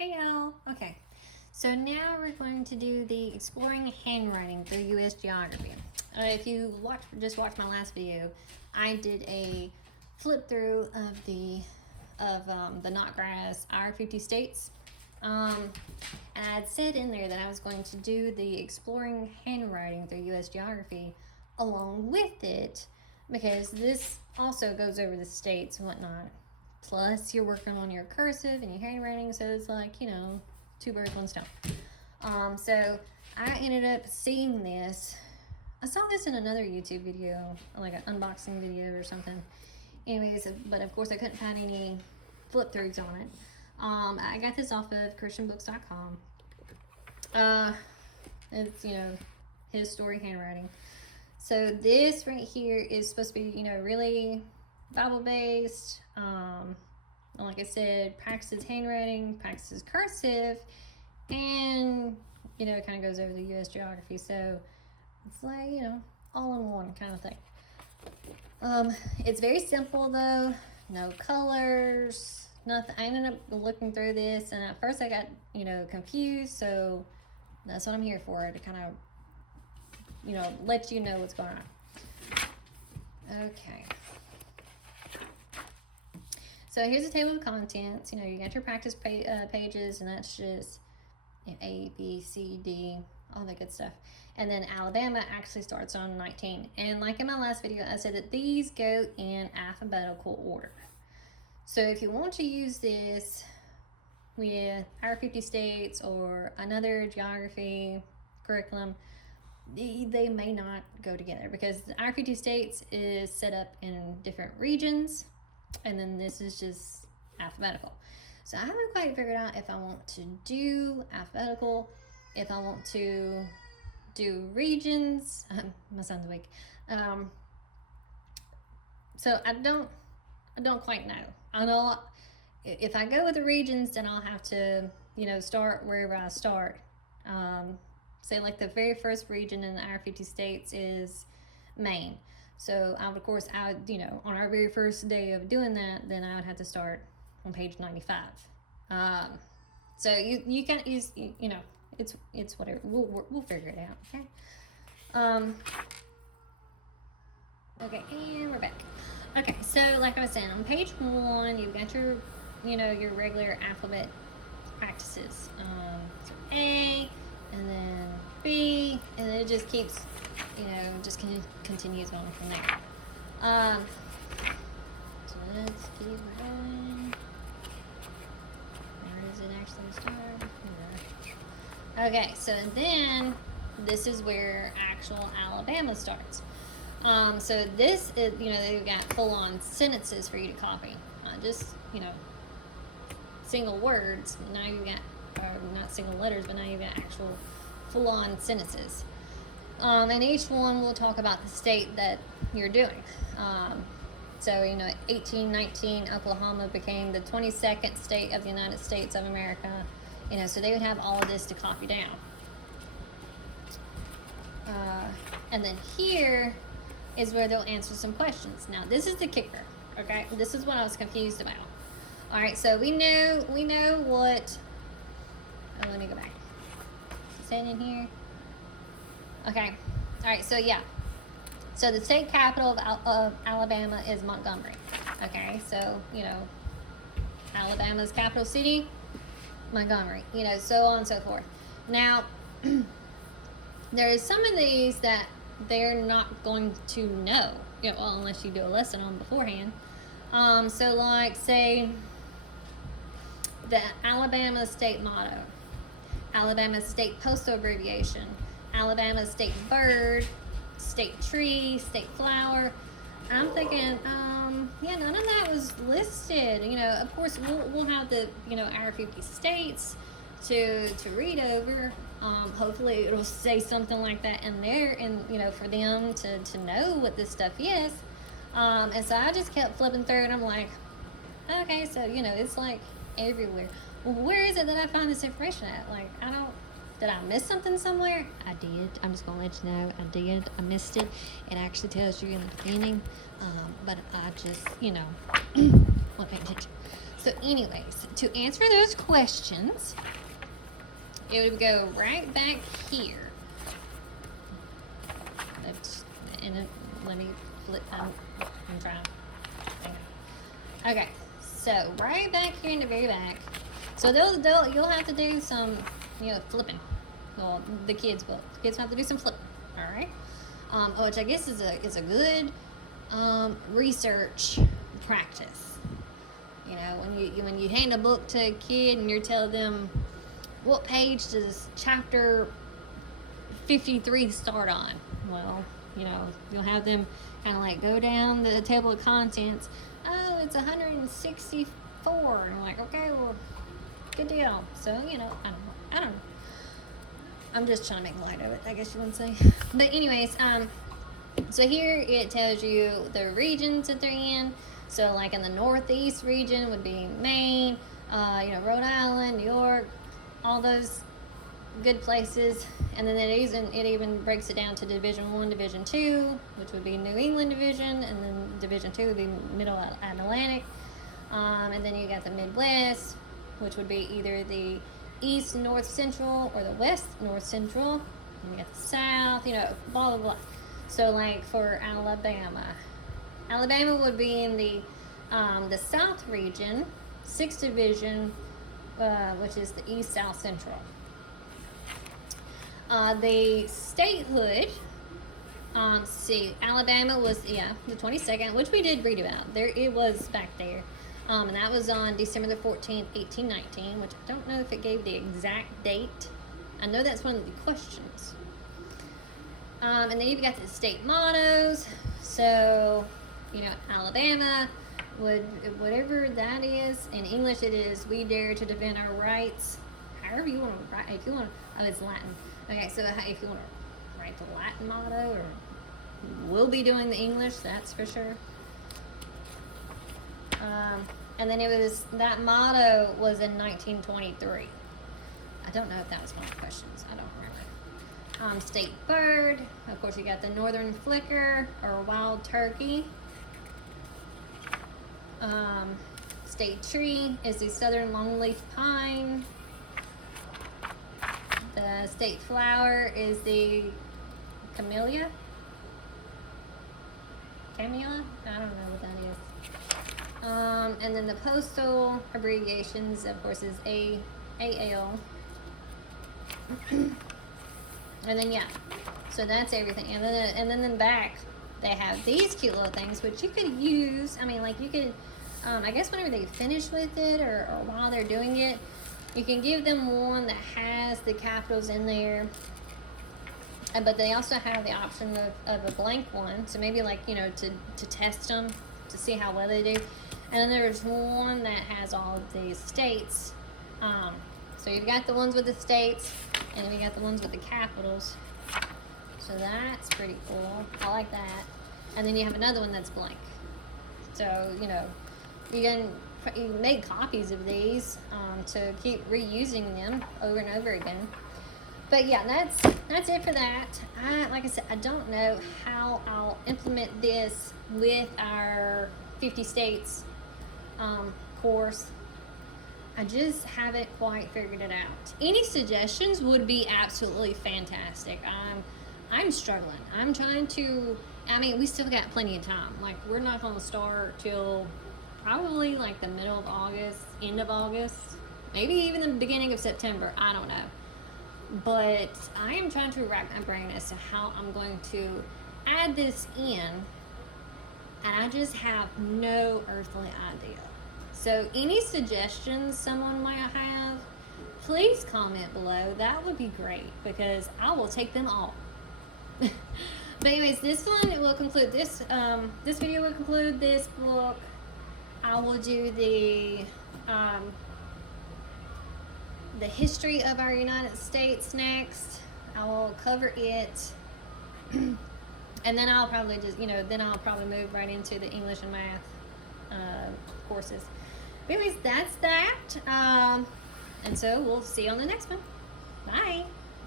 Hey y'all. Okay, so now we're going to do the exploring handwriting through U.S. geography. If you just watched my last video, I did a flip through of the Knotgrass our 50 states, and I had said in there that I was going to do the exploring handwriting through U.S. geography along with it, because this also goes over the states and whatnot. Plus, you're working on your cursive and your handwriting, so it's like, two birds, one stone. So I ended up seeing this. I saw this in another YouTube video, like an unboxing video or something. Anyways, but of course I couldn't find any flip throughs on it. I got this off of christianbooks.com. It's, His Story Handwriting. So this right here is supposed to be, really Bible based. Like I said, practices handwriting, practices cursive, and it kind of goes over the U.S. geography. So it's like, all in one kind of thing. It's very simple though, no colors, nothing. I ended up looking through this, and at first I got confused. So that's what I'm here for, to kind of let you know what's going on. Okay. So here's a table of contents. You got your practice pages, and that's just A, B, C, D, all that good stuff. And then Alabama actually starts on 19. And like in my last video, I said that these go in alphabetical order. So if you want to use this with our 50 states or another geography curriculum, they may not go together, because our 50 states is set up in different regions, and then this is just alphabetical. So I haven't quite figured out if I want to do alphabetical, if I want to do regions. My son's awake. So I don't quite know. I know if I go with the regions, then I'll have to start wherever I start. Say like the very first region in our 50 states is Maine. So I would, of course, on our very first day of doing that, then I would have to start on page 95. So you can use, it's whatever. We'll figure it out. Okay. Okay, and we're back. Okay, so like I was saying, on page 1, you've got your, your regular alphabet practices. So A, and then B, and then it just keeps, just continues on from there. So let's keep going. Where does it actually start? Here. Okay, so then this is where actual Alabama starts. So this is, they've got full-on sentences for you to copy. Just, single words. Now you've got, not single letters, but now you've got actual full-on sentences. And each one will talk about the state that you're doing. So, 1819, Oklahoma became the 22nd state of the United States of America. So they would have all of this to copy down. And then here is where they'll answer some questions. Now, this is the kicker, okay? This is what I was confused about. All right, so we know what. Oh, let me go back. Is that in here? Okay. All right. So yeah. So the state capital of Alabama is Montgomery. Okay. So Alabama's capital city, Montgomery. So on and so forth. Now, there's some of these that they're not going to know. Well, unless you do a lesson on beforehand. So like say the Alabama state motto, Alabama state postal abbreviation, Alabama state bird, state tree, state flower. I'm thinking, none of that was listed. Of course we'll have the our 50 states to read over. Hopefully it'll say something like that in there, and for them to know what this stuff is. And so I just kept flipping through, and I'm like, okay, so it's like everywhere. Well, where is it that I find this information at? Like, did I miss something somewhere? I did. I'm just gonna let you know I did. I missed it. It actually tells you in the beginning, but I just, what page attention. So So anyways, to answer those questions, it would go right back here. Let me flip. I'm trying. Okay, so right back here in the very back. So you'll have to do some, flipping. Well, the kids will. The kids will have to do some flipping. All right. Which I guess is a good research practice. When you hand a book to a kid and you're telling them what page does chapter 53 start on. Well, you'll have them kind of like go down the table of contents. Oh, it's 164. And I'm like, okay, well, good deal. So, I don't know. I'm just trying to make light of it, I guess you want to say. But anyways, so here it tells you the regions that they're in. So like in the northeast region would be Maine, Rhode Island, New York, all those good places. And then it even breaks it down to Division 1, Division 2, which would be New England Division, and then Division 2 would be Middle Atlantic. And then you got the Midwest, which would be either the East North Central or the West North Central. And you got the South, blah, blah, blah. So like for Alabama would be in the South region, 6th Division, which is the East South Central. The statehood, Alabama was, the 22nd, which we did read about. It was back there. And that was on December the 14th, 1819, which I don't know if it gave the exact date. I know that's one of the questions. And then you've got the state mottos. So, Alabama would, whatever that is. In English it is, we dare to defend our rights. However you want to write, if you want to, it's Latin. Okay, so if you want to write the Latin motto, or we'll be doing the English, that's for sure. And then that motto was in 1923. I don't know if that was one of the questions. I don't remember. State bird, of course you got the northern flicker or wild turkey. State tree is the southern longleaf pine. The state flower is the camellia. Camellia? I don't know what that is. And then the postal abbreviations, of course, is AL. And then so that's everything. And then in the back they have these cute little things which you could use. I mean, like you could, I guess whenever they finish with it or while they're doing it, you can give them one that has the capitals in there. But they also have the option of a blank one. So maybe like, to test them, to see how well they do. And then there's one that has all of these states. So you've got the ones with the states, and then you got the ones with the capitals. So that's pretty cool. I like that. And then you have another one that's blank. So, you can make copies of these to keep reusing them over and over again. But yeah, that's it for that. Like I said, I don't know how I'll implement this with our 50 states course. I just haven't quite figured it out. Any suggestions would be absolutely fantastic. I'm struggling. I'm trying to, we still got plenty of time. Like, we're not going to start till probably like the middle of August, end of August, maybe even the beginning of September. I don't know. But I am trying to rack my brain as to how I'm going to add this in, and I just have no earthly idea. So any suggestions someone might have, please comment below. That would be great, because I will take them all. But anyways, this will conclude this. This video will conclude this book. I will do the history of our United States next. I will cover it. And then I'll probably just, I'll probably move right into the English and math courses. But anyways, that's that. And so we'll see you on the next one. Bye.